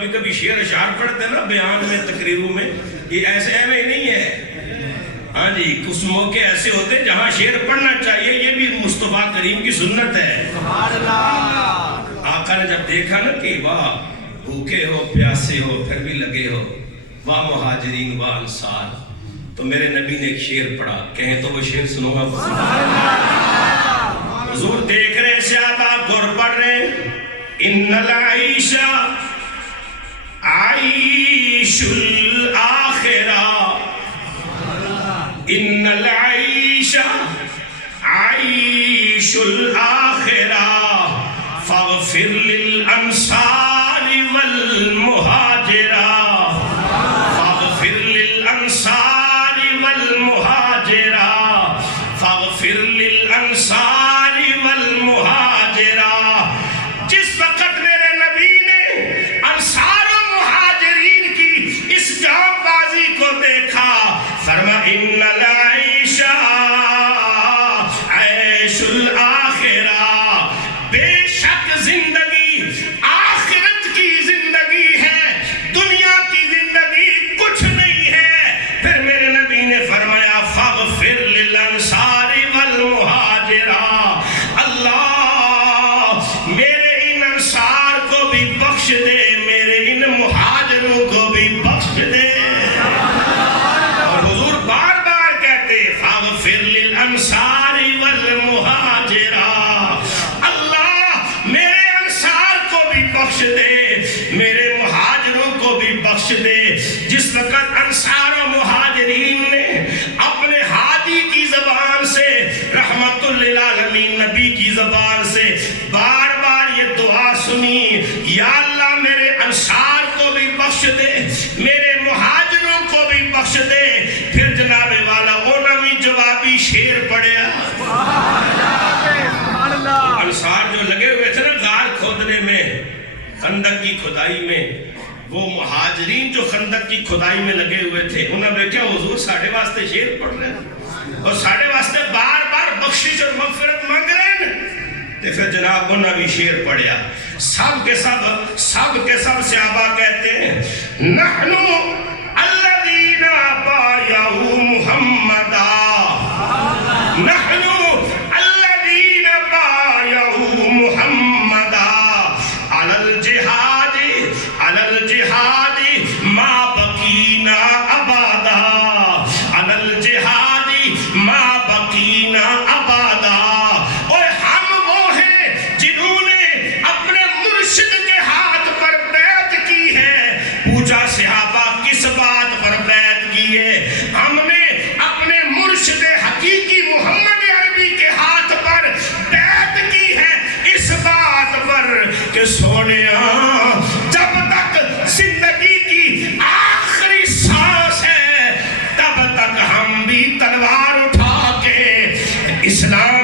کبھی کبھی شعر اشعار پڑھتے ہیں نا بیان میں تقریروں میں، یہ ایسے ایویں نہیں ہے، ہاں جی کچھ موقع ایسے ہوتے ہیں جہاں شعر پڑھنا چاہیے، یہ بھی مصطفیٰ کریم کی سنت ہے۔ سبحان اللہ۔ آقا نے جب دیکھا نا کہ واہ بھوکے ہو پیاسے ہو پھر بھی لگے ہو، واہ مہاجرین واہ انصار، تو میرے نبی نے ایک شعر پڑھا، کہیں تو وہ شعر سنو گا۔ حضور دیکھ رہے ہیں صحابہ گر پڑھ رہے ہیں، ان العیش عیش الاخرہ، ان العیش عیش الاخرہ فاغفر للانصار والمہاجرہ، فاغفر للانصار والمہاجرہ، فاغفر للانصار والمہاجرہ۔ جس وقت میرے نبی نے انصار و مہاجرین کی اس جام بازی کو دیکھا، فرما ان العیش عیش الاخرہ، بے شک زندگی آخرت کی زندگی ہے، دنیا کی زندگی کچھ نہیں ہے۔ پھر میرے نبی نے فرمایا فاغفر للانصار والمہاجرہ، اللہ میرے ان انصار کو بھی بخش دے، میرے ان مہاجروں کو بھی بخش دے۔ اور حضور بار بار کہتے فاغفر للانصار والمہاجرہ، اللہ میرے انصار کو بھی بخش دے، میرے مہاجروں کو بھی بخش دے۔ جس وقت انصار و مہاجرین نے اپنے ہادی کی زبان سے، رحمت للعالمین نبی کی زبان سے بار بار یہ دعا سنی، یا اللہ میرے انصار کو بھی بخش دے، میرے مہاجروں کو بھی بخش دے، پھر جناب والا انہوں نے جوابی شعر پڑھیا۔ انصار جو لگے ہوئے تھے نا غار کھودنے میں، خندق کی کھدائی میں، وہ مہاجرین جو خندق کی کھدائی میں لگے ہوئے تھے، انہوں نے کہا حضور ساڑھے واسطے شعر پڑھ رہے ہیں اور ساڑھے واسطے بار بار بخشش اور مغفرت مانگ رہے ہیں، تو پھر جناب انہوں نے شعر پڑھیا۔ سب کے سب صحابہ کہتے ہیں نحنو الذین بایعوا محمدا، نحنو الذین بایعوا محمدا علی الجہاد، علی الجہاد ما بقینا ابدا، علی الجہاد ما بقینا ابدا۔ اور ہم وہ ہیں جنہوں نے اپنے مرشد کے ہاتھ پر بیعت کی ہے۔ پوچھا صحابہ کس بات پر بیعت کی ہے؟ ہم نے اپنے مرشد حقیقی محمد عربی کے ہاتھ پر بیعت کی ہے، اس بات پر کہ سونیا جب تک زندگی کی آخری سانس ہے تب تک ہم بھی تلوار اٹھا کے اسلام